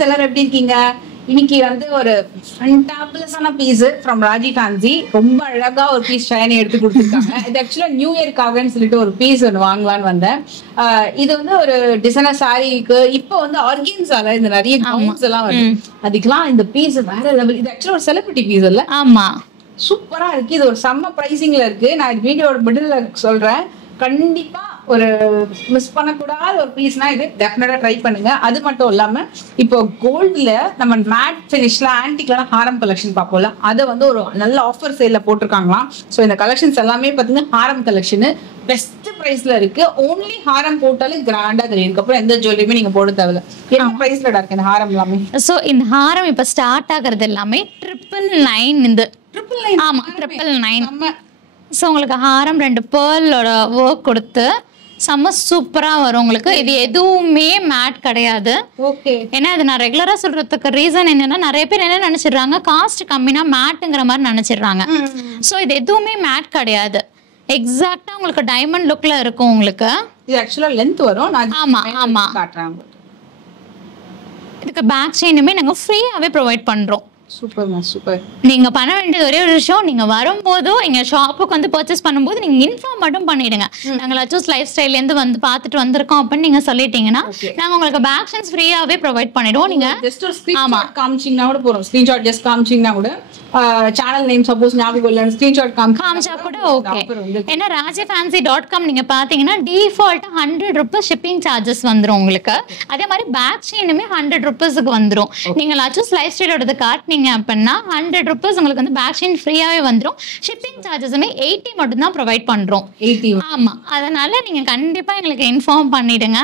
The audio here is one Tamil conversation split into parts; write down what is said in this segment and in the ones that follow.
ஃப்ரெண்ட்ஸ் எல்லாரும் எப்படி இருக்கீங்க? இன்னைக்கு வந்து ஒரு ஃபண்டாபுலஸான பீஸ் ஃப்ரம் ராஜி ஃபேன்சி. ரொம்ப அழகா ஒரு பீஸ் ஷைனி எடுத்து கொடுத்துருக்காங்க. இது ஆக்சுவலா நியூ இயர்க்காகன்னு சொல்லிட்டு ஒரு பீஸ் ஒன்று வாங்கலான்னு வந்தேன். இது வந்து ஒரு டிசைனர் சாரிக்கு இப்போ வந்து ஆர்கன்ஸால இந்த நிறைய கவுன்ஸ் எல்லாம் வருது. அதுக்கெல்லாம் இந்த பீஸ் வேற லெவல். இது ஆக்சுவலா ஒரு செலிபிரிட்டி பீஸ் இல்ல? ஆமா, சூப்பரா இருக்கு. இது ஒரு செம்ம பிரைசிங்ல இருக்கு. நான் இது வீடியோட மிடில் சொல்றேன். கண்டிப்பா ஒரு மிஸ் பண்ணக்கூடாத ஒரு பீஸ்னா இது டெஃபினட்டா ட்ரை பண்ணுங்க. அது மட்டும் இல்லாம இப்போ கோல்டுல நம்ம மேட் ஃபினிஷ்ல ஆன்டிக்லாம் ஹாரம் கலெக்ஷன் பார்ப்போம்ல, அதை வந்து ஒரு நல்ல ஆஃபர் சேல்ல போட்டிருக்காங்களாம். ஸோ இந்த கலெக்ஷன்ஸ் எல்லாமே பார்த்தீங்கன்னா ஹாரம் கலெக்ஷன் பெஸ்ட் பிரைஸ்ல இருக்கு. ஓன்லி ஹாரம் போட்டாலே கிராண்டா தெரியும். அப்புறம் எந்த ஜுவல்லரியுமே நீங்க போட தேவையில்ல. என்ன பிரைஸ்ல இருக்கு இந்த ஹாரம் எல்லாமே? சோ இந்த ஹாரம் இப்ப ஸ்டார்ட் ஆகுறது எல்லாமே 999. இந்த 999 ஆமா 999. ஸோ உங்களுக்கு ஹாரம் 2 பேர்லோட ஒர்க் கொடுத்து செம்ம சூப்பரா வரும் உங்களுக்கு. இது எதுவுமே மேட் கிடையாது. ஓகே. ஏன்னா இது நான் ரெகுலரா சொல்றதுக்கு ரீசன் என்னன்னா, நிறைய பேர் என்ன நினைச்சிடுறாங்க, காஸ்ட் கம்மினா மேட்டுங்கிற மாதிரி நினைச்சிடுறாங்க. ஸோ இது எதுவுமே மேட் கிடையாது. எக்ஸாக்டா உங்களுக்கு டைமண்ட் லுக்ல இருக்கும் உங்களுக்கு. இது ஆக்சுவலா லென்த் வரும். நான் ஆமா ஆமா காட்டுறேன். இதுக்கு பேக் செயினுமே நாங்க ஃப்ரீயாவே ப்ரொவைட் பண்றோம். சூப்பர்மா சூப்பர். நீங்க பண்ண வேண்டியது ஒரே ஒரு விஷயம், நீங்க வரும்போது எங்க ஷாப்புக்கு வந்து பர்ச்சேஸ் பண்ணும்போது நீங்க இன்ஃபார்ம் மட்டும் பண்ணிடுங்க. நாங்க லச்சூஸ் லைஃப் ஸ்டைல்ல இருந்து வந்து பார்த்துட்டு வந்திருக்கோம் அப்படின்னு நீங்க சொல்லிட்டீங்கன்னா நாங்க உங்களுக்கு பேக் செயின்ஸ் ஃப்ரீயாவே ப்ரொவைட் பண்ணிடுவோம். நீங்க ஜஸ்ட் ஒரு ஸ்கிரீன்ஷாட் காமிச்சீங்கன்னா கூட போறோம். ஸ்கிரீன்ஷாட் ஜஸ்ட் காமிச்சீங்கன்னா கூட சேனல் நேம் சப்போஸ் ஞாபகம் இல்ல ஸ்கிரீன்ஷாட் காமிச்சா கூட ஓகே. ஏன்னா rajifancy.com நீங்க பாத்தீங்கன்னா டிஃபால்ட் 100 ரூபாய் ஷிப்பிங் சார்ஜஸ் வந்துரும் உங்களுக்கு. அதே மாதிரி பேக் செயினுமே 100 ரூபாய்க்கு வந்துரும். நீங்க லச்சூஸ் லைஃப் ஸ்டைலோட காட்டுனீங்க அப்படின்னா 100 ரூபாய் உங்களுக்கு வந்து பேக் செயின் ஃப்ரீயாவே வந்துரும். ஷிப்பிங் சார்ஜஸுமே 80 மட்டும் தான் ப்ரொவைட் பண்றோம். 80. ஆமா, அதனால நீங்க கண்டிப்பா எங்களுக்கு இன்ஃபார்ம் பண்ணிடுங்க.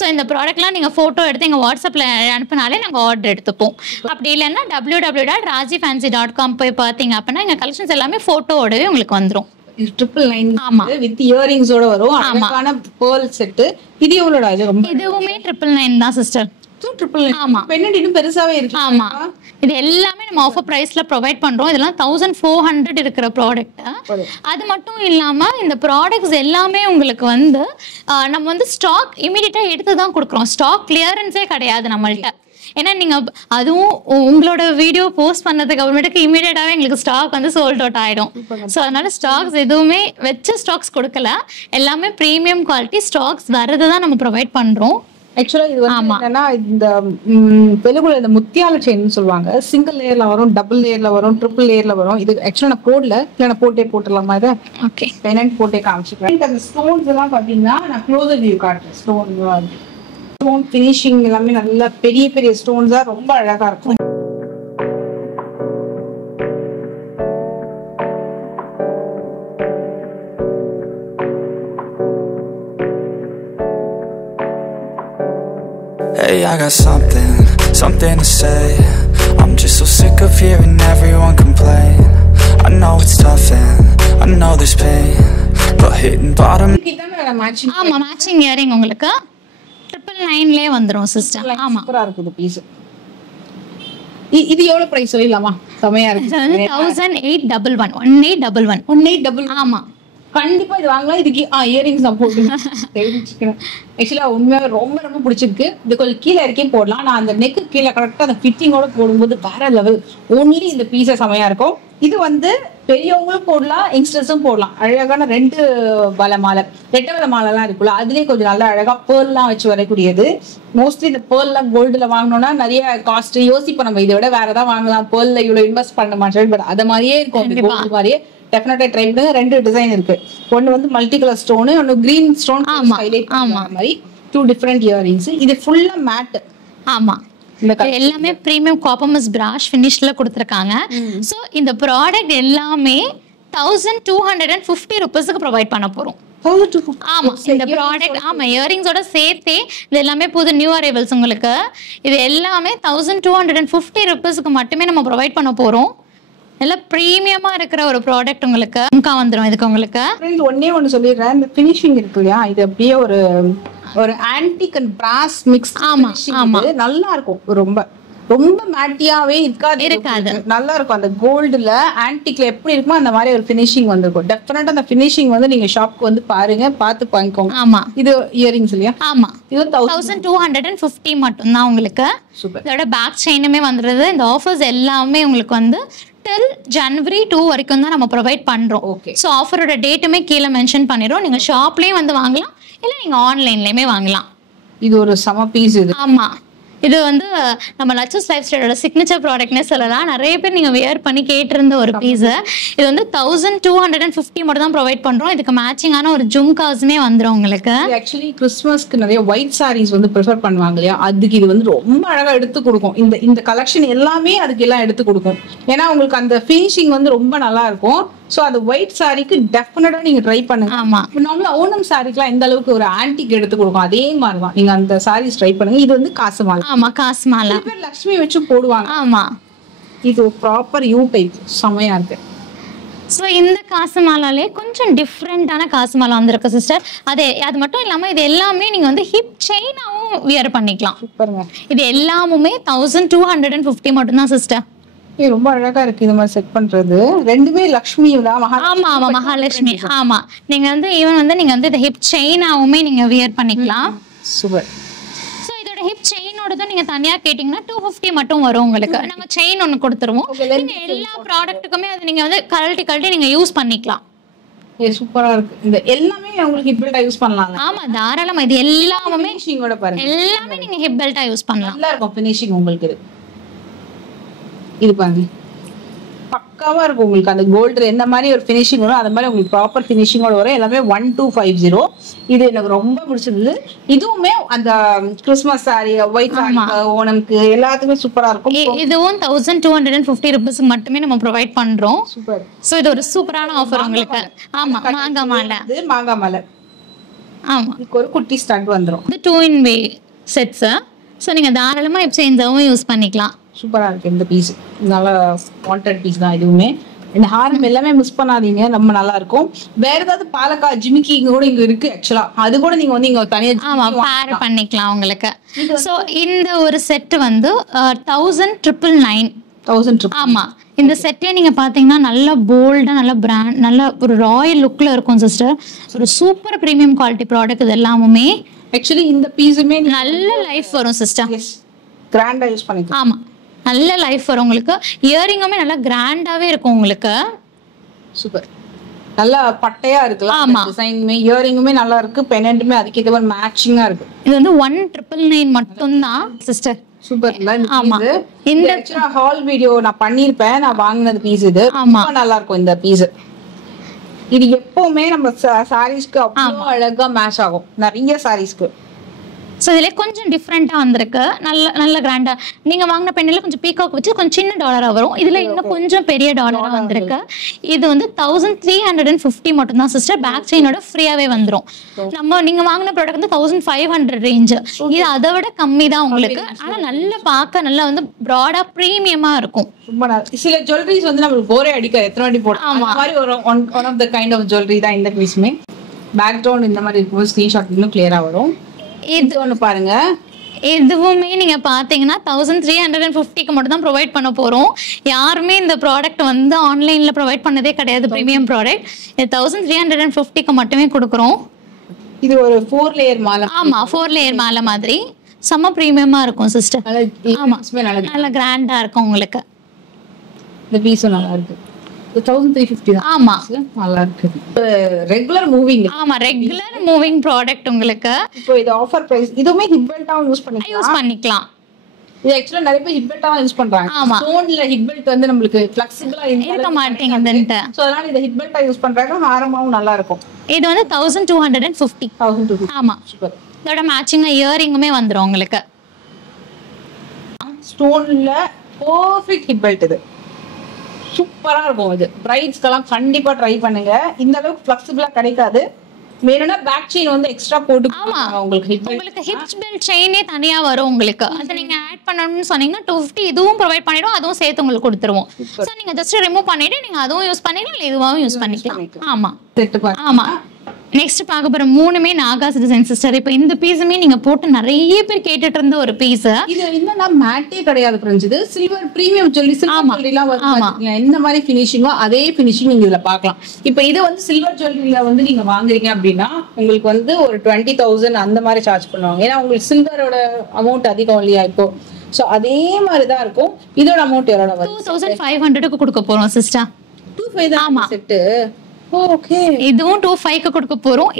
ஸோ இந்த ப்ராடக்ட்லாம் நீங்க போட்டோ எடுத்து எங்க வாட்ஸ்அப்ல அனுப்பினாலே நாங்க ஆர்டர் எடுத்துப்போம். அப்படி இல்லைன்னா www.rajifancy.com போய் பாத்தீங்க அப்படின்னா எங்க கலெக்ஷன்ஸ் எல்லாமே போட்டோவோடவே உங்களுக்கு வந்துரும். 999 வித் இயரிங்ஸோட வரும். அழகான pearl செட். இது எவ்வளவுடா? இது ரொம்ப இதுவுமே 999 தான் சிஸ்டர். 999. ஆமா, பென்னட் இன்னும் பெருசாவே இருக்கு. ஆமா, இது எல்லாமே நம்ம ஆஃபர் பிரைஸ்ல ப்ரொவைட் பண்றோம். இதெல்லாம் 1400 இருக்கிற ப்ராடக்ட். அது மட்டும் இல்லாம இந்த ப்ராடக்ட்ஸ் எல்லாமே உங்களுக்கு வந்து நம்ம வந்து ஸ்டாக் இமிடியேட்டா எடுத்து தான் கொடுக்குறோம். ஸ்டாக் கிளியரன்ஸே கிடையாது நம்மள்ட்ட. ஏன்னா நீங்க அதுவும் உங்களோட வீடியோ போஸ்ட் பண்ணதுக்கு அப்புறமேட்டுக்கு இமீடியட்டாவே எங்களுக்கு ஸ்டாக் வந்து சோல்ட் அவுட் ஆயிடும். ஸோ அதனால ஸ்டாக்ஸ் எதுவுமே வச்ச ஸ்டாக்ஸ் கொடுக்கல. எல்லாமே ப்ரீமியம் குவாலிட்டி ஸ்டாக்ஸ் வரது தான் நம்ம ப்ரொவைட் பண்றோம். ஆக்சுவலா இது வந்து என்னன்னா, இந்த தெலுங்குல இந்த முத்தியால செயின் சொல்லுவாங்க. சிங்கிள் லேயர்ல வரும், டபுள் லேயர்ல வரும், ட்ரிபிள் லேயர்ல வரும். இது ஆக்சுவலா நான் போடல, இல்ல நான் போட்டே போட்டுடலாமா? இதை ஓகே பெனன்ட் போட்டே காமிச்சிக்கிறேன். அந்த ஸ்டோன்ஸ் எல்லாம் பாத்தீங்கன்னா நான் க்ளோசர் வியூ காட்டுறேன். ஸ்டோன் ஃபினிஷிங் எல்லாமே நல்லா பெரிய பெரிய ஸ்டோன்ஸா ரொம்ப அழகா இருக்கும். Hey, I got something to say. I'm just so sick of hearing everyone complain. I know it's tough and I know there's pain, but hitting bottom. ஆமா, மேட்சிங் இயரிங் உங்களுக்கு 999லே வந்துரும் சிஸ்டர். ஆமா, சூப்பரா இருக்குது பீஸ். இது எவ்வளவு பிரைஸ் சொல்லலாமா? செமையா இருக்கு. 1811. 1811. ஆமா, கண்டிப்பா இது வாங்கலாம். இதுக்கு இயரிங்ஸ் நான் போட்டு தெரிஞ்சுக்கிறேன். ஆக்சுவலா உண்மையாவே ரொம்ப ரொம்ப பிடிச்சிருக்கு. இது கொஞ்சம் கீழே இருக்கே போடலாம். நான் அந்த நெக்கு கீழே கரெக்டா அந்த ஃபிட்டிங்கோட போடும்போது வேற லெவல். ஓன்லி இந்த பீஸை செமையா இருக்கும். இது வந்து பெரியவங்களும் போடலாம், யங்ஸ்டர்ஸும் போடலாம். அழகான 2 வலை மாலை, 2 வலை மாலை எல்லாம் இருக்குல்ல, அதுலயே கொஞ்சம் நல்லா அழகா பேர்லாம் வச்சு வரக்கூடியது. மோஸ்ட்லி இந்த பேர்லாம் கோல்டுல வாங்கணும்னா நிறைய காஸ்ட் யோசிப்போம். நம்ம இதை விட வேற ஏதாவது வாங்கலாம், பேர்ல இவ்வளவு இன்வெஸ்ட் பண்ண மாட்டேன். பட் அது மாதிரியே இருக்கும், கோல்டு மாதிரியே. டெஃபினட்டா ட்ரை பண்ணுங்க. 2 டிசைன் இருக்கு. ஒன்னு வந்து மல்டி கலர் ஸ்டோன், ஒன்னு கிரீன் ஸ்டோன் ஹைலைட் பண்ற மாதிரி 2 டிஃபரெண்ட் இயரிங்ஸ். இது ஃபுல்லா மேட். ஆமா, எல்லாமே பிரீமியம் காப்பர் மிஸ் பிராஷ் ஃபினிஷ்ல கொடுத்திருக்காங்க. சோ இந்த ப்ராடக்ட் எல்லாமே 1250 ரூபாய்க்கு ப்ரொவைட் பண்ண போறோம். ஆமா, இந்த ப்ராடக்ட் ஆமா இயரிங்ஸோட சேர்த்தே இது எல்லாமே புது நியூ அரைவல்ஸ் உங்களுக்கு. இது எல்லாமே 1250 ரூபாய்க்கு மட்டுமே நம்ம ப்ரொவைட் பண்ண போறோம். எல்லாம் பிரீமியமா இருக்கிற ஒரு ப்ராடக்ட் உங்களுக்கு வந்துரும். இதுக்கு உங்களுக்கு ஒண்ணு சொல்லிடுறேன். இந்த ஃபினிஷிங் இருக்கு இல்லையா, இது அப்படியே ஒரு ஆன்டிக் அண்ட் பிராஸ் மிக்ஸ். ஆமா, நல்லா இருக்கும். ரொம்ப ரொம்ப மேட்டியாவே இருக்காது, நல்லா இருக்கும். அந்த கோல்டுல ஆன்டிக்ல எப்படி இருக்குமோ அந்த மாதிரி ஒரு ஃபினிஷிங் வந்திருக்கும். டெஃபினட்டா அந்த ஃபினிஷிங் வந்து நீங்க ஷாப்க்கு வந்து பாருங்க, பார்த்து வாங்கிக்கோங்க. ஆமா, இது இயரிங்ஸ் இல்லையா? ஆமா, இது 1250 மட்டும் தான் உங்களுக்கு. இதோட பேக் செயினுமே வந்துருது. இந்த ஆஃபர்ஸ் எல்லாமே உங்களுக்கு வந்து till January 2 வரைக்கும் தான் நம்ம ப்ரொவைட் பண்றோம். ஸோ ஆஃபரோட டேட்டுமே கீழே மென்ஷன் பண்ணிடுறோம். நீங்க ஷாப்லயும் வந்து வாங்கலாம், இல்ல நீங்க ஆன்லைன்லயுமே வாங்கலாம். இது ஒரு சம பீஸ். இது ஆமா, இது வந்து நம்ம லட்சஸ் லைஃப் ஸ்டைலோட சிக்னேச்சர் ப்ராடக்ட்னே சொல்லலாம். நிறைய பேர் நீங்க வியர் பண்ணி கேட்டிருந்த ஒரு பீஸ். இது வந்து 1250 மட்டும் தான் ப்ரொவைட் பண்றோம். இதுக்கு மேட்சிங்கான ஒரு ஜும்காஸுமே வந்துடும் உங்களுக்கு. ஆக்சுவலி கிறிஸ்மஸ்க்கு நிறைய ஒயிட் சாரீஸ் வந்து ப்ரிஃபர் பண்ணுவாங்க இல்லையா, அதுக்கு இது வந்து ரொம்ப அழகா எடுத்து கொடுக்கும். இந்த கலெக்ஷன் எல்லாமே அதுக்கு எல்லாம் எடுத்து கொடுக்கும். ஏன்னா உங்களுக்கு அந்த ஃபினிஷிங் வந்து ரொம்ப நல்லா இருக்கும். சோ அது ஒயிட் சாரிக்கு டெஃபினட்டா நீங்க ட்ரை பண்ணுங்க. ஆமா, நார்மலா ஓணம் சாரிக்குலாம் எந்த அளவுக்கு ஒரு ஆன்டிக் எடுத்து கொடுக்கும், அதே மாதிரிதான் நீங்க அந்த சாரீஸ் ட்ரை பண்ணுங்க. இது வந்து காசு மாலை. ஆமா, காசு மாலை. லக்ஷ்மி வச்சு போடுவாங்க. ஆமா, இது ப்ராப்பர் யூ டைப், செமையா இருக்கு. ஸோ இந்த காசு மாலாலே கொஞ்சம் டிஃப்ரெண்டான காசு மாலை வந்திருக்கு சிஸ்டர். அது மட்டும் இல்லாமல் இது எல்லாமே நீங்கள் வந்து ஹிப் செயினாகவும் வியர் பண்ணிக்கலாம். சூப்பருங்க. இது எல்லாமுமே 1250 மட்டும்தான் சிஸ்டர். ரொம்ப அழகா இருக்கு இந்த மாதிரி செட் பண்றது. ரெண்டுமே லக்ஷ்மி தான். ஆமா ஆமா, மகாலட்சுமி. ஆமா, நீங்க வந்து ஈவன் வந்து நீங்க வந்து இந்த ஹிப் செயினாவுமே நீங்க வியர் பண்ணிக்கலாம். சூப்பர். ஸோ இதோட ஹிப் செயினோடதும் நீங்க தனியா கேட்டீங்கன்னா 250 மட்டும் வரும் உங்களுக்கு. நாங்க செயின் ஒன்று கொடுத்துருவோம். நீங்க எல்லா ப்ராடக்ட்டுக்குமே அது நீங்க வந்து கழட்டி நீங்க யூஸ் பண்ணிக்கலாம். சூப்பரா இருக்கு. இந்த எல்லாமே உங்களுக்கு ஹிப் பெல்ட்டா யூஸ் பண்ணலாம். ஆமா, தாராளமா. இது எல்லாமே ஃபினிஷிங்கோட பாருங்க, எல்லாமே நீங்க ஹிப் பெல்ட்டா யூஸ் பண்ணலாம். நல்லா இருக்கும் ஃபினிஷிங் உங்களுக்கு. இது பாருங்க, பக்காவா இருக்கும் உங்களுக்கு. அந்த கோல்டு எந்த மாதிரி ஒரு ஃபினிஷிங் வரும் அந்த மாதிரி உங்களுக்கு ப்ராப்பர் ஃபினிஷிங்கோட வரும். எல்லாமே 1250. இது எனக்கு ரொம்ப பிடிச்சிருந்தது. இதுவுமே அந்த கிறிஸ்மஸ் சாரி, ஒயிட் சாரி, ஓணம்க்கு எல்லாத்துக்குமே சூப்பரா இருக்கும். இதுவும் 1250 ருபீஸ் மட்டுமே நம்ம ப்ரொவைட் பண்றோம். சூப்பர். சோ இது ஒரு சூப்பரான ஆஃபர் உங்களுக்கு. ஆமா, மாங்காய் மாலை. இது மாங்காய் மாலை. ஆமா, இதுக்கு ஒரு குட்டி ஸ்டாண்ட் வந்துரும். இது 2-in-1 செட்ஸ். சோ நீங்க தாராளமா ஹிப் செயின்ஸாவும் யூஸ் பண்ணிக்கலாம். சூப்பரா இருக்கு இந்த பீஸ். நல்லா வாண்டட் பீஸ் தான் இதுவுமே. இந்த ஹாரம் எல்லாமே மிஸ் பண்ணாதீங்க, ரொம்ப நல்லா இருக்கும். வேற ஏதாவது பாலக்காய் ஜிமிக்கி இங்க கூட இங்க இருக்கு ஆக்சுவலா, அது கூட நீங்க வந்து இங்க தனியா பேர் பண்ணிக்கலாம் உங்களுக்கு. சோ இந்த ஒரு செட் வந்து 1999. ஆமா, இந்த செட்டே நீங்க பாத்தீங்கன்னா நல்ல போல்டா, நல்ல பிராண்ட், நல்ல ஒரு ராயல் லுக்ல இருக்கும் சிஸ்டர். ஒரு சூப்பர் பிரீமியம் குவாலிட்டி ப்ராடக்ட். இது எல்லாமே ஆக்சுவலி இந்த பீஸுமே நல்ல லைஃப் வரும் சிஸ்டர். கிராண்டா யூஸ் பண்ணிக்கலாம். ஆமா, நல்ல லைஃப் வரும் உங்களுக்கு. இயரிங்குமே நல்லா கிராண்டாவே இருக்கும் உங்களுக்கு. சூப்பர். நல்லா பட்டையா இருக்குல. ஆமா, டிசைனுமே இயரிங்குமே நல்லா இருக்கு. பெண்டன்ட்டுமே அதுக்கு ஏத்த மாதிரி மேட்சிங்கா இருக்கு. இது வந்து 1999 மட்டும் தான் சிஸ்டர். சூப்பர்ல. ஆமா, இந்த एक्चुअली ஹால் வீடியோ நான் பண்ணிருப்பேன். நான் வாங்குனது பீஸ் இது. ரொம்ப நல்லா இருக்கும் இந்த பீஸ். இது எப்பவுமே நம்ம சாரீஸ்க்கு அவ்வளவு அழகா மேட்ச் ஆகும் நிறைய சாரீஸ்க்கு. ஸோ இதில் கொஞ்சம் டிஃப்ரெண்ட்டாக வந்திருக்கு. நல்ல கிராண்டாக நீங்கள் வாங்கின பெண்ணில் கொஞ்சம் பீகாக் வச்சு கொஞ்சம் சின்ன டாலராக வரும். இதில் இன்னும் கொஞ்சம் பெரிய டாலராக வந்திருக்கு. இது வந்து 1350 மட்டும்தான் சிஸ்டர். பேக் செயினோட ஃப்ரீயாகவே வந்துடும். நீங்கள் வாங்கின ப்ராடக்ட் வந்து 1500 ரேஞ்சு. இது அதை விட கம்மி தான் உங்களுக்கு. ஆனால் நல்லா பார்க்க நல்லா வந்து ப்ராடாக ப்ரீமியமாக இருக்கும். சில ஜுவல்லரிஸ் வந்து நம்மளுக்கு போரே அடிக்காது, எத்தனை வாட்டி போடும். அந்த மாதிரி ஒரு one of the kind of jewellery தான் இந்த பீஸுமே. பேக்ரவுண்ட் இந்த மாதிரி இருக்கும், ஸ்கிரீன்ஷாட் இன்னும் கிளியரா வரும். இது ஒன்று பாருங்க. இதுவுமே நீங்க பாத்தீங்கன்னா 1350க்கு மட்டும் தான் ப்ரொவைட் பண்ண போறோம். யாருமே இந்த ப்ராடக்ட் வந்து ஆன்லைன்ல ப்ரொவைட் பண்ணதே கிடையாது. Premium product. இது 1350க்கு மட்டுமே கொடுக்குறோம். இது ஒரு 4 லேயர் மாலை. ஆமா, 4 லேயர் மாலை மாதிரி செம்ம பிரீமியமா இருக்கும் சிஸ்டர். ஆமா, நல்ல கிராண்டா இருக்கும் உங்களுக்கு. இந்த பீஸும் நல்லா இருக்கு. 1350 தான். ஆமா, நல்லா இருக்கு. Regular moving. ஆமா, ரெகுலர் மூவிங் ப்ராடக்ட் உங்களுக்கு. இப்போ இது ஆஃபர் பிரைஸ். இதுவுமே ஹிப் பெல்ட்டாவும் யூஸ் பண்ணிக்கலாம். இது एक्चुअली நிறைய பேர் ஹிப் பெல்ட்டா யூஸ் பண்றாங்க. ஸ்டோன்ல ஹிப் பெல்ட் வந்து நமக்கு ஃப்ளெக்சிபிளா இருக்க மாட்டேங்குதுன்னு. சோ அதனால இந்த ஹிப் பெல்ட்டா யூஸ் பண்றாங்க. ஹாரமாவும் நல்லா இருக்கும். இது வந்து 1250. ஆமா, சூப்பர். இதோட மேட்சிங்கா இயரிங்குமே வந்துரும் உங்களுக்கு. ஸ்டோன்ல பெர்ஃபெக்ட் ஹிப் பெல்ட். இது சூப்பரா இருக்கும். இது பிரைட்ஸ்க்கெல்லாம் கண்டிப்பா ட்ரை பண்ணுங்க. இந்த அளவுக்கு ஃப்ளெக்சிபிளா கிடைக்காது. வேணும்னா பேக் செயின் வந்து எக்ஸ்ட்ரா போட்டு உங்களுக்கு ஹிப் பெல்ட் செயினே தனியா வரும் உங்களுக்கு. அதை நீங்க ஆட் பண்ணணும்னு சொன்னீங்கன்னா 250 இதுவும் ப்ரொவைட் பண்ணிடுவோம். அதுவும் சேர்த்து உங்களுக்கு கொடுத்துருவோம். சோ நீங்க ஜஸ்ட் ரிமூவ் பண்ணிட்டு நீங்க அதுவும் யூஸ் பண்ணிக்கலாம், இதுவும் யூஸ் பண்ணிக்கலாம். ஆமா, செட் பாருங்க. ஆமா, நெக்ஸ்ட் பார்க்க போற மூணுமே நாகாஸ் டிசைன் சிஸ்டர். இப்போ இந்த பீஸுமே நீங்க போட்டு நிறைய பேர் கேட்டுட்டு இருந்த ஒரு பீஸ். இது என்னன்னா மேட்டே கிடையாது ஃப்ரெண்ட்ஸ். இது சில்வர் பிரீமியம் ஜுவல்லரி, சில்வர் ஜுவல்லரிலாம் வரும். இந்த மாதிரி ஃபினிஷிங்கோ அதே ஃபினிஷிங் நீங்க இதுல பார்க்கலாம். இப்போ இது வந்து சில்வர் ஜுவல்லரியில வந்து நீங்க வாங்குறீங்க அப்படின்னா உங்களுக்கு வந்து ஒரு 20,000 அந்த மாதிரி சார்ஜ் பண்ணுவாங்க. ஏன்னா உங்களுக்கு சில்வரோட அமௌண்ட் அதிகம் இல்லையா இப்போ. சோ அதே மாதிரி தான் இருக்கும். இதோட அமௌண்ட் எவ்வளவு வரும்? 2500க்கு கொடுக்க போறோம் சிஸ்டர். 25 தான் செட். ஓகே, இதுவும் 25க்கு கொடுக்க போறோம்.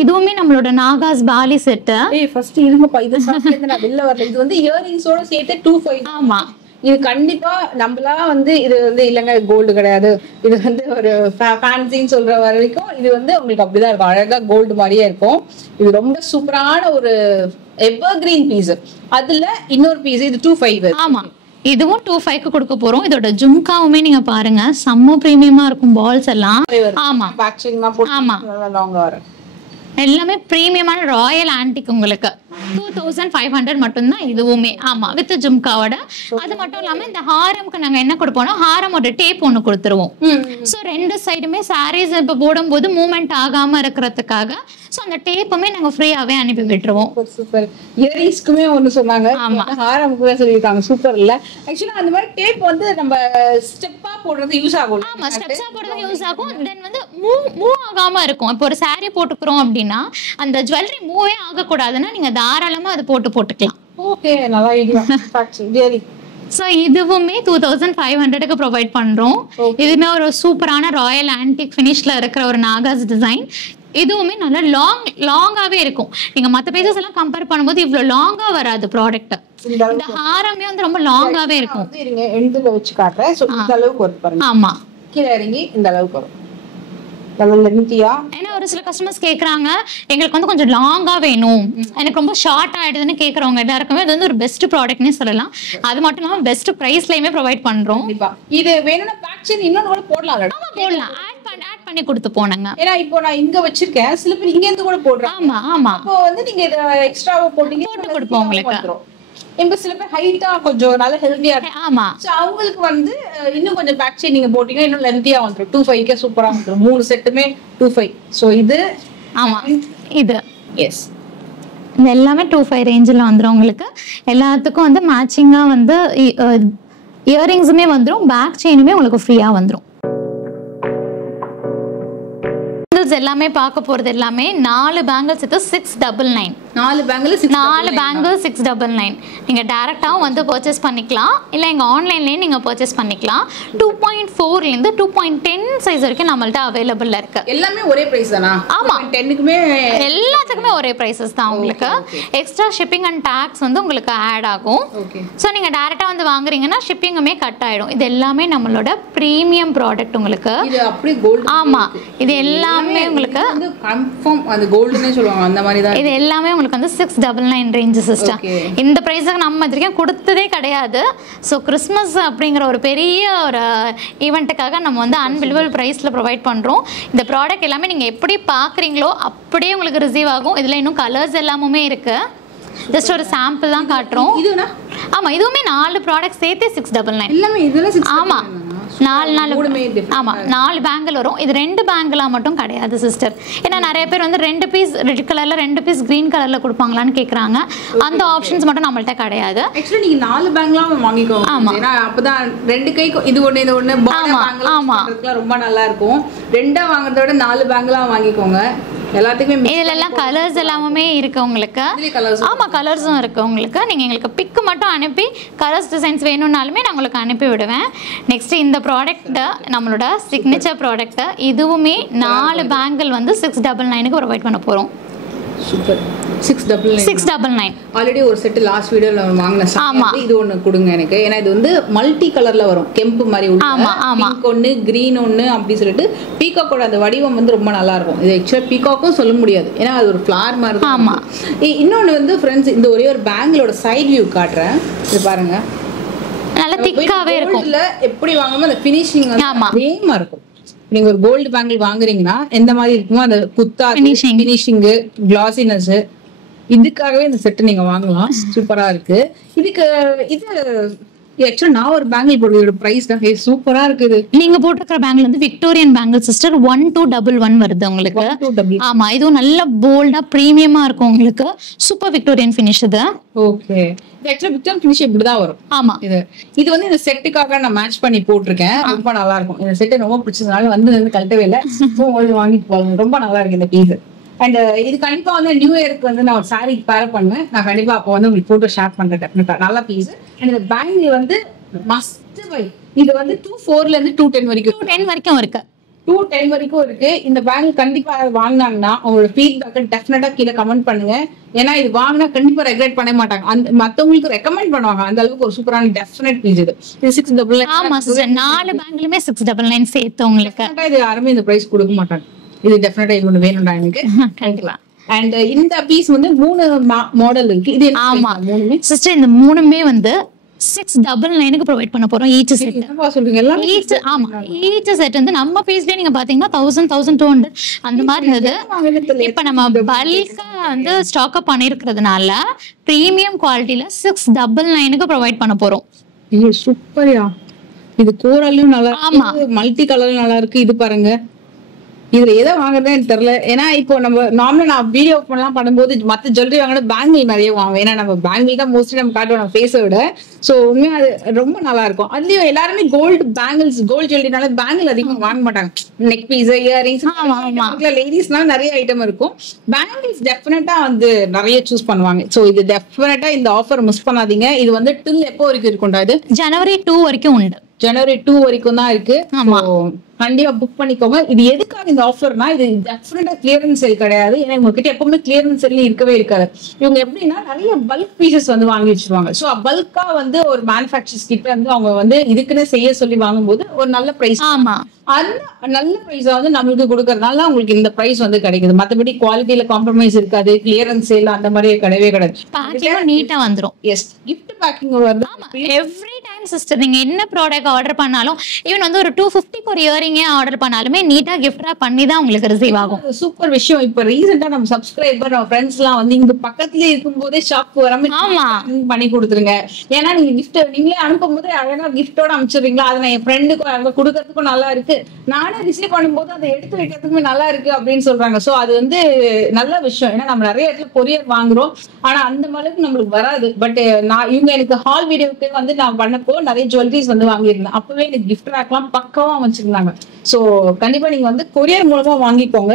இதுவுமே நம்மளோட நாகாஸ் பாலி செட். ஃபர்ஸ்ட் இருங்கப்பா, இது சாப்பிட்டு நான் வெளில வரல. இது வந்து இயரிங்ஸோட சேர்த்து 25. ஆமா, இது கண்டிப்பா நம்மளா வந்து இது வந்து இல்லங்க கோல்டு கிடையாது, இது வந்து ஒரு ஃபேன்சின்னு சொல்ற வரைக்கும் இது வந்து உங்களுக்கு அப்படிதான் இருக்கும். அழகா கோல்டு மாதிரியே இருக்கும். இது ரொம்ப சூப்பரான ஒரு எவர்கிரீன் பீஸ். அதுல இன்னொரு பீஸ் இது 25. ஆமா, இதுவும் 25க்கு கொடுக்க போறோம். இதோட ஜும்காவுமே நீங்க பாருங்க, செம்ம பிரீமியமா இருக்கும். பால்ஸ் எல்லாம் ஆமா ஆமா லாங்கா வரும். எல்லாமே பிரீமியமான ராயல் ஆன்டிக். உங்களுக்கு 2500 மட்டும்தான் இதுவுமே. ஆமா, வித் ஜும்காவோட. அது மட்டும் இல்லாம இந்த ஹாரம்க்கு நாங்க என்ன கொடுப்போம்னா ஹாரமோட டேப் ஒண்ணு கொடுத்துருவோம். சோ ரெண்டு சைடுமே சாரீஸ் இப்ப போடும்போது மூவ்மெண்ட் ஆகாம இருக்கிறதுக்காக சோ அந்த டேப்புமே நாங்க ஃப்ரீயாவே அனுப்பி விட்டுருவோம். சூப்பர். இயரிங்ஸ்க்குமே ஒன்னு சொன்னாங்க, ஹாரம்க்குமே சொல்லிருக்காங்க. சூப்பர் இல்ல? ஆக்சுவலா அந்த மாதிரி டேப் வந்து நம்ம ஸ்டெப்பா போடுறது யூஸ் ஆகும். ஆமா, ஸ்டெப்ஸா போடுறது யூஸ் ஆகும். தென் வந்து மூவ் ஆகாம இருக்கும். இப்போ ஒரு சாரி போட்டுக்கிறோம் அப்படின்னா அந்த ஜுவல்லரி மூவே ஆக கூடாதுன்னா நீங்க தாராளமா அது போட்டுக்கலாம். ஓகே, நல்ல ஐடியா. ஃபேக்டரி. சோ இதுவுமே 2500க்கு ப்ரொவைட் பண்றோம். இதுமே ஒரு சூப்பரான ராயல் ஆன்டிக் ஃபினிஷ்ல இருக்கிற ஒரு நாகாஸ் டிசைன். இதுவுமே நல்ல லாங்காவே இருக்கும். நீங்க மத்த பீசஸ் எல்லாம் கம்பேர் பண்ணும்போது இவ்வளவு லாங்கா வராது ப்ராடக்ட். இந்த ஹாரமே வந்து ரொம்ப லாங்காவே இருக்கும். இருங்க எண்ட்ல வச்சு காட்டுறேன். சோ இந்த அளவுக்கு வரும் பாருங்க. ஆமா, கீழ இறங்கி இந்த அளவுக்கு வரும். ஏன்னா ஒரு சில கஸ்டமர்ஸ் கேக்குறாங்க எங்களுக்கு வந்து கொஞ்சம் லாங்கா வேணும், எனக்கு ரொம்ப ஷார்ட் ஆயிடுதுன்னு கேக்குறவங்க எல்லாருக்குமே இது வந்து ஒரு பெஸ்ட் ப்ராடக்ட்னே சொல்லலாம். அது மட்டும் இல்லாம பெஸ்ட் பிரைஸ்லயுமே ப்ரொவைட் பண்றோம். இது வேணும்னா பேக்சன் இன்னொன்னு கூட போடலாம். ஆமா, போடலாம். ஆட் பண்ணி கொடுத்து போனாங்க. ஏன்னா இப்போ நான் இங்க வச்சிருக்கேன், சில பேர் இங்க இருந்து கூட போடுறாங்க. ஆமா, அப்போ வந்து நீங்க இத எக்ஸ்ட்ராவா போட்டு கொடுப்போம் உங்களுக்கு. இப்ப சில பேர் ஹைட்டா கொஞ்சம் நல்ல ஹெல்தியா இருக்கு. ஆமா, சோ அவங்களுக்கு வந்து இன்னும் கொஞ்சம் பேக் செயின் நீங்க போட்டீங்கன்னா இன்னும் லென்த்தியா வந்துரும். 25க்கு சூப்பரா வந்துரும். மூணு செட்டுமே 25. சோ இது ஆமா, இது எஸ் இது எல்லாமே 25 ரேஞ்சில் வந்துடும். உங்களுக்கு எல்லாத்துக்கும் வந்து மேட்சிங்கா வந்து இயரிங்ஸுமே வந்துடும், பேக் செயினுமே உங்களுக்கு ஃப்ரீயா வந்துடும். எல்லாமே பார்க்க போறது எல்லாமே 4 பேங்கிள்ஸ் 699. 4 பேங்கிள் 699. நீங்க டைரக்டாவும் வந்து பர்ச்சேஸ் பண்ணிக்கலாம், இல்ல எங்க ஆன்லைன்லயே நீங்க பர்ச்சேஸ் பண்ணிக்கலாம். 2.4 இருந்து 2.10 சைஸ் வரைக்கும் நம்மள்ட்ட அவைலபிள் இருக்கு. எல்லாமே ஒரே பிரைஸ் தானா? ஆமா, 10க்குமே எல்லாத்துக்குமே ஒரே பிரைசஸ் தான். உங்களுக்கு எக்ஸ்ட்ரா ஷிப்பிங் அண்ட் டாக்ஸ் வந்து உங்களுக்கு ஆட் ஆகும். சோ நீங்க டைரக்டா வந்து வாங்குறீங்கன்னா ஷிப்பிங்குமே கட் ஆயிடும். இது எல்லாமே நம்மளோட பிரீமியம் ப்ராடக்ட். உங்களுக்கு இது அப்படியே கோல்ட். ஆமா, இது எல்லாமே உங்களுக்கு வந்து கன்ஃபார்ம் அந்த கோல்ட்னே சொல்லுவாங்க, அந்த மாதிரி தான். இது எல்லாமே உங்களுக்கு வந்து 699 ரேஞ்ச் சிஸ்டம். இந்த பிரைஸ்க்கு நம்ம இதுவரைக்கும் கொடுத்ததே கிடையாது. ஸோ கிறிஸ்மஸ் அப்படிங்கிற ஒரு பெரிய ஒரு ஈவெண்ட்டுக்காக நம்ம வந்து அன்பிலிவபிள் ப்ரைஸில் ப்ரொவைட் பண்ணுறோம். இந்த ப்ராடக்ட் எல்லாமே நீங்கள் எப்படி பார்க்குறீங்களோ அப்படியே உங்களுக்கு ரிசீவ் ஆகும். இதில் இன்னும் கலர்ஸ் எல்லாமே இருக்கு. ஜஸ்ட் ஒரு சாம்பிள் தான் காட்டுறோம். இதுனா ஆமா, இதுவுமே 4 ப்ராடக்ட் சேர்த்து 699 எல்லாமே. இதெல்லாம் 6. ஆமா, 4 பேங்கிள் வரும். இது 2 பேங்கிளா மட்டும் கிடையாது சிஸ்டர். ஏன்னா நிறைய பேர் வந்து 2 பீஸ் ரெட் கலர்ல 2 பீஸ் கிரீன் கலர்ல கொடுப்பாங்களான்னு கேக்குறாங்க. அந்த ஆப்ஷன்ஸ் மட்டும் நம்மள்ட்ட கிடையாது. ஆக்சுவலி நீங்க 4 பேங்க்லாம் வாங்கிக்கோங்க. ஏன்னா அப்பதான் 2 கைக்கு இது ஒண்ணு பாடா பேங்க்லாம் ரொம்ப நல்லா இருக்கும். 2ஆ வாங்குறத விட 4 பேங்க்லாம் வாங்கிக்கோங்க. எல்லாத்துக்குமே இதுல எல்லாம் கலர்ஸ் எல்லாமே இருக்கு உங்களுக்கு. ஆமா, கலர்ஸும் இருக்கு உங்களுக்கு. நீங்க எங்களுக்கு பிக் மட்டும் அனுப்பி கலர்ஸ் டிசைன்ஸ் வேணும்னாலுமே நான் உங்களுக்கு அனுப்பி விடுவேன். நெக்ஸ்ட் இந்த ப்ராடக்ட் நம்மளோட சிக்னேச்சர் ப்ராடக்ட். இதுவுமே 4 பேங்கிள் வந்து 699க்கு ப்ரொவைட் பண்ண போறோம். சூப்பர். 699 ஆல்ரெடி ஒரு செட் லாஸ்ட் வீடியோல வாங்குனேன். இது ஒன்னு கொடுங்க எனக்கு. ஏன்னா இது வந்து மல்டி கலர்ல வரும். கெம்பு மாதிரி உள்ள பிங்க் ஒன்னு, கிரீன் ஒன்னு அப்படி சொல்லிட்டு பீகாக்கோட அந்த வடிவம் வந்து ரொம்ப நல்லா இருக்கும். இது ஆக்சுவலா பீகாக்கும் சொல்ல முடியாது, ஏன்னா அது ஒரு ஃப்ளவர் மாதிரி இருக்கும். ஆமா. இன்னொன்னு வந்து ஃப்ரெண்ட்ஸ், இந்த ஒரே ஒரு பேங்கிளோட சைடு வியூ காட்டுறேன். இது பாருங்க, நல்ல திக்காவே இருக்கும். எப்படி வாங்குமோ அந்த ஃபினிஷிங் வந்து சேமா இருக்கும். நீங்க ஒரு கோல்டு பேங்கிள் வாங்குறீங்கன்னா எந்த மாதிரி இருக்குமோ அந்த குத்தா ஃபினிஷிங், கிளாசினஸ், இதுக்காகவே இந்த செட் நீங்க வாங்கலாம். சூப்பரா இருக்கு. இதுக்கு இது ஆக்சுவலா நான் ஒரு பேங்கிள் போடுறதோட பிரைஸ் தான் சூப்பரா இருக்குது. நீங்க போட்டிருக்கிற பேங்கிள் வந்து விக்டோரியன் பேங்கிள் சிஸ்டர் 1211 வருது உங்களுக்கு. 1211. ஆமா, இதுவும் நல்ல போல்டா பிரீமியமா இருக்கும் உங்களுக்கு. சூப்பர் விக்டோரியன் ஃபினிஷ் இது. ஓகே, இது ஆக்சுவலா விக்டோரியன் ஃபினிஷ் இப்படிதான் வரும். ஆமா, இது வந்து இந்த செட்டுக்காக நான் மேட்ச் பண்ணி போட்டிருக்கேன். ரொம்ப நல்லா இருக்கும். இந்த செட்டு ரொம்ப பிடிச்சதுனால வந்து கழட்டவே இல்லை, வாங்கிட்டு போகணும். ரொம்ப நல்லா இருக்கு இந்த பீஸ். அண்ட் இது கண்டிப்பா வந்து நியூ இயருக்கு வந்து நான் ஒரு சாரி பேர் பண்ணுவேன். நான் கண்டிப்பா அப்போ வந்து உங்களுக்கு போட்டோ ஷேர் பண்றேன். டெஃபினட்டா நல்ல பீஸ். அண்ட் இந்த பேங்கிள் வந்து மஸ்ட் பை. இது வந்து 24 இருந்து 210 வரைக்கும் 210 வரைக்கும் இருக்கு. 210 வரைக்கும் இருக்கு. இந்த பேங்கிள் கண்டிப்பா வாங்கினாங்கன்னா அவங்களோட ஃபீட்பேக்கை டெஃபினட்டா கீழே கமெண்ட் பண்ணுங்க. ஏன்னா இது வாங்கினா கண்டிப்பா ரெக்ரெட் பண்ண மாட்டாங்க. அந்த மத்தவங்களுக்கு ரெக்கமெண்ட் பண்ணுவாங்க. அந்த அளவுக்கு ஒரு சூப்பரான டெஃபினட் பீஸ் இது. 699. ஆமா சிஸ்டர், 4 பேங்கிளுமே 699 சேர்த்து உங்களுக்கு. இது யாருமே இந்த பிரைஸ் கொடுக்க மாட்டாங்க. இது டெஃபினட்டா இது ஒன்று வேணும்டா எனக்கு. கண்டிப்பா. அண்ட் இந்த பீஸ் வந்து 3 மாடல் இருக்கு. இது ஆமா சிஸ்டர், இந்த மூணுமே வந்து 699க்கு ப்ரொவைட் பண்ண போறோம் ஈச் செட். என்னப்பா சொல்றீங்க எல்லாம்? ஈச் செட் வந்து நம்ம பீஸ்லயே நீங்க பாத்தீங்கன்னா 1000 1200 அந்த மாதிரி இருந்தது. இப்ப நம்ம பல்கா வந்து ஸ்டாக் அப் பண்ணிருக்கிறதுனால பிரீமியம் குவாலிட்டில 699க்கு ப்ரொவைட் பண்ண போறோம். ஐயோ சூப்பர்யா. இது கோரலும் நல்லா இருக்கு, மல்டி கலரும் நல்லா இருக்கு. இது பாருங்க, இதுல எதை வாங்குறதுன்னு எனக்கு தெரியல. ஏன்னா இப்போ நம்ம நார்மலா நான் வீடியோ எல்லாம் பண்ணும்போது மத்த ஜுவல்லரி வாங்கினா பேங்கிள் நிறைய வாங்குவேன். ஏன்னா நம்ம பேங்கிள் தான் மோஸ்ட்லி நம்ம காட்டுவோம் நம்ம ஃபேஸை விட. ஸோ உண்மையா அது ரொம்ப நல்லா இருக்கும். அதுலயும் எல்லாருமே கோல்டு பேங்கிள்ஸ், கோல்டு ஜுவல்லரினால பேங்கிள் அதிகமாக வாங்க மாட்டாங்க. நெக் பீஸ், இயரிங்ஸ், லேடிஸ்னால நிறைய ஐட்டம் இருக்கும். பேங்கிள்ஸ் டெஃபினட்டா வந்து நிறைய சூஸ் பண்ணுவாங்க. ஸோ இது டெஃபினட்டா இந்த ஆஃபர் மிஸ் பண்ணாதீங்க. இது வந்து டில் எப்போ வரைக்கும் இருக்கும்டா? இது ஜனவரி 2 வரைக்கும் உண்டு. ஜனவரி 2 வரைக்கும் தான் இருக்கு. கண்டிப்பா புக் பண்ணிக்கோங்க. இது எதுக்காக இந்த ஆஃபர்னா, இது டெஃபினட்டா கிளியரன்ஸ் சேல் கிடையாது. ஏன்னா உங்ககிட்ட எப்பவுமே கிளியரன்ஸ் சேல் இருக்கவே இருக்காது. இவங்க எப்படின்னா நிறைய பல்க் பீசஸ் வந்து வாங்கி வச்சிருவாங்க. ஸோ பல்கா வந்து ஒரு மேனுஃபேக்சர்ஸ் கிட்ட வந்து அவங்க வந்து இதுக்குன்னு செய்ய சொல்லி வாங்கும்போது ஒரு நல்ல பிரைஸ், அந்த நல்ல பிரைஸ வந்து நம்மளுக்கு கொடுக்கறதுனால உங்களுக்கு இந்த பிரைஸ் வந்து கிடைக்குது. மற்றபடி குவாலிட்டியில காம்ப்ரமைஸ் இருக்காது. கிளியரன்ஸ் சேல் அந்த மாதிரி கிடையவே கிடையாது. நீட்டா வந்துரும். எஸ், கிஃப்ட் பேக்கிங் வருது எவ்ரி டைம் சிஸ்டர். நீங்க என்ன ப்ராடக்ட் ஆர்டர் பண்ணாலும், ஈவன் வந்து ஒரு 250 ஒரு இயரிங்கே ஆர்டர் பண்ணாலுமே நீட்டா கிஃப்ட் ராப் பண்ணி தான் உங்களுக்கு ரிசீவ் ஆகும். சூப்பர் விஷயம். இப்ப ரீசெண்டா நம்ம சப்ஸ்கிரைபர், நம்ம ஃப்ரெண்ட்ஸ் எல்லாம் வந்து இங்க பக்கத்துலயே இருக்கும் போதே ஷாப்க்கு வராம பண்ணி கொடுத்துருங்க. ஏன்னா நீங்க கிஃப்ட் நீங்களே அனுப்பும் போது அழகா கிஃப்டோட அனுப்பிச்சிடுறீங்களா? அதை நான் என் ஃப்ரெண்டுக்கும் அங்க கொடுக்கறதுக்கும் நல்லா இருக்கு, நானே ரிசீவ் பண்ணும்போது அதை எடுத்து வைக்கிறதுக்குமே நல்லா இருக்கு அப்படின்னு சொல்றாங்க. சோ அது வந்து நல்ல விஷயம். ஏன்னா நம்ம நிறைய இடத்துல கொரியர் வாங்குறோம், ஆனா அந்த மாதிரி நம்மளுக்கு வராது. பட் நான் இவங்க எனக்கு ஹால் வீடியோக்கு வந்து நான் பண்ணப்போ நிறைய ஜுவல்லரிஸ் வந்து வாங்கியிருந்தேன். அப்பவே எனக்கு கிஃப்ட் ரேக்லாம் பக்கவா வச்சிருந்தாங்க. சோ கண்டிப்பா நீங்க வந்து கொரியர் மூலமா வாங்கிக்கோங்க.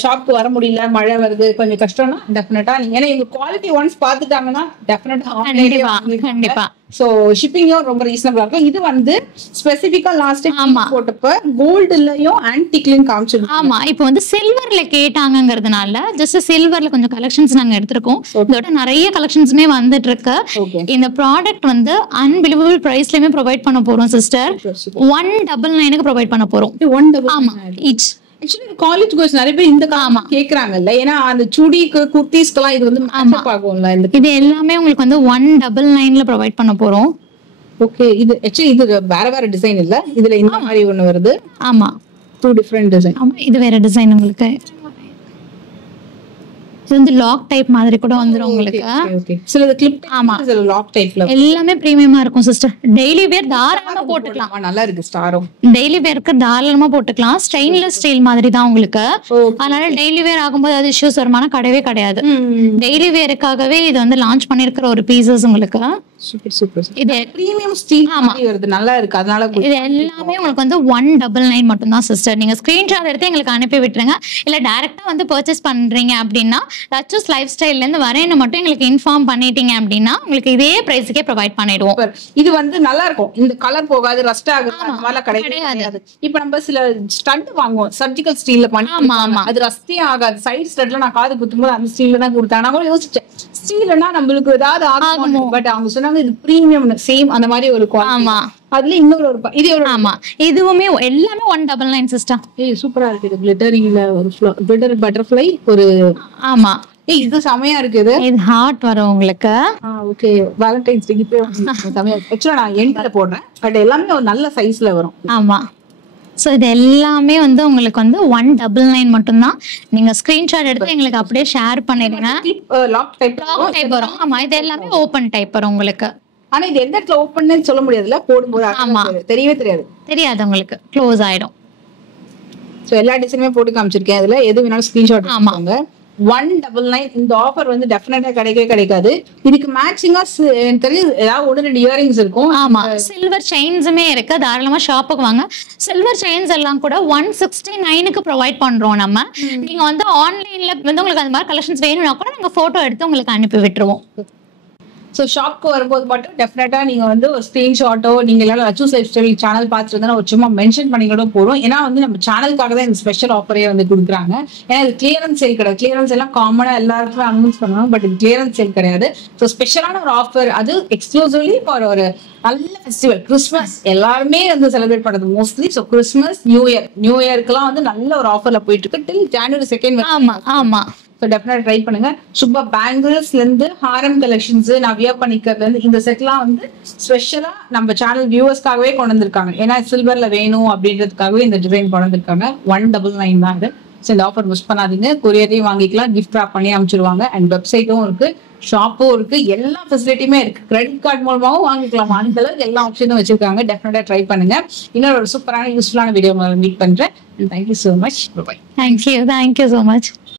ஷாப்க்கு வர முடியல, மழை வருது, கொஞ்சம் கஷ்டம்னா டெஃபினட்டா நீங்க, ஏன்னா எங்க குவாலிட்டி ஒன்ஸ் பாத்துட்டாங்கன்னா கண்டிப்பா சோ ஷிப்பிங்கும் ரொம்ப ரீசனபிளா இருக்கும். இது வந்து ஸ்பெசிபிக்கா லாஸ்ட் டைம் போட்டப்ப கோல்டுலயும் ஆன்டிக்லயும் காமிச்சிருக்கோம். ஆமா, இப்போ வந்து சில்வர்ல கேட்டாங்கங்கிறதுனால ஜஸ்ட் சில்வர்ல கொஞ்சம் கலெக்ஷன்ஸ் நாங்க எடுத்திருக்கோம். இதோட நிறைய கலெக்ஷன்ஸ்மே வந்துட்டு இருக்கு. இந்த ப்ராடக்ட் வந்து அன்பிலிவபிள் பிரைஸ்லயுமே ப்ரொவைட் பண்ண போறோம் சிஸ்டர். 199க்கு ப்ரொவைட் பண்ண போறோம். ஆமா, ஈச் ஆக்சுவலி காலேஜ் கோர்ஸ் நிறைய பேர் இந்த காமா கேக்குறாங்கல்ல. ஏன்னா அந்த சுடிக்கு குர்தீஸ்க்குலாம் இது வந்து மேட்ச் ஆகும்ல. இது எல்லாமே உங்களுக்கு வந்து 199ல ப்ரொவைட் பண்ண போறோம். ஓகே, இது ஆக்சுவலி இது வேற டிசைன் இல்ல, இதுல இந்த மாதிரி ஒன்னு வருது. ஆமா, 2 டிஃபரண்ட் டிசைன். ஆமா, இது வேற டிசைன் உங்களுக்கு. இது வந்து லாக் டைப் மாதிரி கூட வந்துரும் உங்களுக்கு. ஓகே, சிலது கிளிப். ஆமா, சில லாக் டைப்ல எல்லாமே பிரீமியமா இருக்கும் சிஸ்டர். டெய்லி வேர் தாராளமா போட்டுக்கலாம். நல்லா இருக்கு ஸ்டாரும். டெய்லி வேர்க்கு தாராளமா போட்டுக்கலாம். ஸ்டெயின்லெஸ் ஸ்டீல் மாதிரி தான் உங்களுக்கு. அதனால டெய்லி வேர் ஆகும்போது அது இஷ்யூஸ் வருமான கிடையாது. டெய்லி வேருக்காகவே இது வந்து லான்ச் பண்ணிருக்கிற ஒரு பீசஸ் உங்களுக்கு. சூப்பர். இது பிரீமியம் ஸ்டீல் மாதிரி வருது, நல்லா இருக்கு. அதனால இது எல்லாமே உங்களுக்கு வந்து 199 மட்டும் தான் சிஸ்டர். நீங்க ஸ்கிரீன்ஷாட் எடுத்து எங்களுக்கு அனுப்பி விட்டுருங்க. இல்ல டைரக்டா வந்து பர்ச்சேஸ் பண்றீங்க அப்படின்னா லச்சூஸ் லைஃப் ஸ்டைல்ல இருந்து வரேன்னு மட்டும் எங்களுக்கு இன்ஃபார்ம் பண்ணிட்டீங்க அப்படின்னா உங்களுக்கு இதே பிரைஸ்க்கே ப்ரொவைட் பண்ணிடுவோம். இது வந்து நல்லா இருக்கும். இந்த கலர் போகாது, ரஸ்ட் ஆகாது, அந்த மாதிரி கிடையாது. இப்ப நம்ம சில ஸ்டட் வாங்குவோம் சர்ஜிக்கல் ஸ்டீல்ல பண்ணி, அது ரஸ்டே ஆகாது. சைடு ஸ்டட்ல நான் காது குத்தும்போது அந்த ஸ்டீல்ல தான் கொடுத்தாங்க. நான் கூட யோசிச்சேன் ஸ்டீல்னா நம்மளுக்கு ஏதாவது ஆகும், பட் அவங்க சொன்னாங்க இது பிரீமியம் சேம் அந்த மாதிரி ஒரு குவாலிட்டி. அதுல இன்னொரு ஒரு இது ஒரு ஆமா, இதுவுமே எல்லாமே 199 சிஸ்டர். சூப்பரா இருக்கு. இது கிளிட்டரிங்ல ஒரு கிளிட்டர் பட்டர்ஃப்ளை ஒரு. ஆமா, இது செமையா இருக்குது. இது ஹார்ட் வரும் உங்களுக்கு. ஓகே, வேலண்டைன்ஸ் டேக்கு இப்போ செமையா. ஆக்சுவலா நான் எண்ட்ல போடுறேன், பட் எல்லாமே ஒரு நல்ல சைஸ்ல வரும். ஆமா, சோ இது எல்லாமே வந்து உங்களுக்கு வந்து 199 மட்டும் தான். நீங்க ஸ்கிரீன்ஷாட் எடுத்து எங்களுக்கு அப்படியே ஷேர் பண்ணிடுங்க. லாக் டைப் வரும். ஆமா, இது எல்லாமே ஓபன் டைப் வரும் உங்களுக்கு. ஆனா இது எந்த இடத்துல ஓப்பன் சொல்ல முடியாதுல்ல, போடும்போது தெரியவே தெரியாது உங்களுக்கு க்ளோஸ் ஆயிடும். சோ எல்லா டிசைனுமே போட்டு காமிச்சிருக்கேன். இதுல எது வேணாலும் ஸ்கிரீன்ஷாட் எடுத்துக்கோங்க. 199 இந்த ஆஃபர் வந்து டெஃபினட்டா கிடைக்காது. இதுக்கு மேட்சிங்கா எனக்கு தெரியும் ஏதாவது 1-2 இயரிங்ஸ் இருக்கும். ஆமா, சில்வர் செயின்ஸுமே இருக்கு. தாராளமா ஷாப்புக்கு வாங்க. சில்வர் செயின்ஸ் எல்லாம் கூட 169க்கு ப்ரொவைட் பண்றோம் நம்ம. நீங்க வந்து ஆன்லைன்ல வந்து உங்களுக்கு அந்த மாதிரி கலெக்ஷன்ஸ் வேணும்னா கூட நாங்க போட்டோ எடுத்து உங்களுக்கு அனுப்பி விட்டுருவோம். ஸோ ஷாப்க்கு வரும்போது மட்டும் டெஃபினட்டா நீங்க வந்து ஒரு ஸ்கிரீன்ஷாட்டோ நீங்க எல்லாரும் அச்சூஸ் லைஃப் ஸ்டைல் சேனல் பார்த்துருந்தா ஒரு சும்மா மென்ஷன் பண்ணி கூட போதும். ஏன்னா வந்து நம்ம சேனலுக்காக தான் இந்த ஸ்பெஷல் ஆஃபரே வந்து கொடுக்குறாங்க. ஏன்னா இது கிளியரன்ஸ் சேல் கிடையாது. கிளியரன்ஸ் எல்லாம் காமனா எல்லாருக்குமே அனௌன்ஸ் பண்ணுவாங்க. பட் இது கிளியரன்ஸ் சேல் கிடையாது. ஸோ ஸ்பெஷலான ஒரு ஆஃபர், அது எக்ஸ்க்ளூசிவ்லி ஃபார் ஒரு நல்ல ஃபெஸ்டிவல். கிறிஸ்மஸ் எல்லாருமே வந்து செலிப்ரேட் பண்றது மோஸ்ட்லி. ஸோ கிறிஸ்மஸ், நியூ இயர்க்குலாம் வந்து நல்ல ஒரு ஆஃபர்ல போயிட்டு இருக்கு டில் January 2nd. ஆமா. ஸோ டெஃபினட் ட்ரை பண்ணுங்க. சும்மா பேங்கிள்ஸ்ல இருந்து ஹாரம் கலெக்ஷன்ஸ், நான் வியர் பண்ணிக்கிறதுல இருந்து இந்த செட்லாம் வந்து ஸ்பெஷலா நம்ம சேனல் வியூவர்ஸ்க்காகவே கொண்டு வந்திருக்காங்க. ஏன்னா சில்வர்ல வேணும் அப்படின்றதுக்காகவே இந்த டிசைன் கொண்டு வந்திருக்காங்க. 199 தான் இது. ஸோ இந்த ஆஃபர் மிஸ் பண்ணாதீங்க. கொரியரையும் வாங்கிக்கலாம், கிஃப்ட் ராப் பண்ணி அனுப்பிச்சிருவாங்க. அண்ட் வெப்சைட்டும் இருக்கு, ஷாப்பும் இருக்கு, எல்லா ஃபெசிலிட்டியுமே இருக்கு. கிரெடிட் கார்டு மூலமாகவும் வாங்கிக்கலாம். அந்த அளவுக்கு எல்லா ஆப்ஷனும் வச்சிருக்காங்க. டெஃபினட்டா ட்ரை பண்ணுங்க. இன்னொரு சூப்பரான யூஸ்ஃபுல்லான வீடியோ மீட் பண்றேன். Thank you so much. Thank you so much.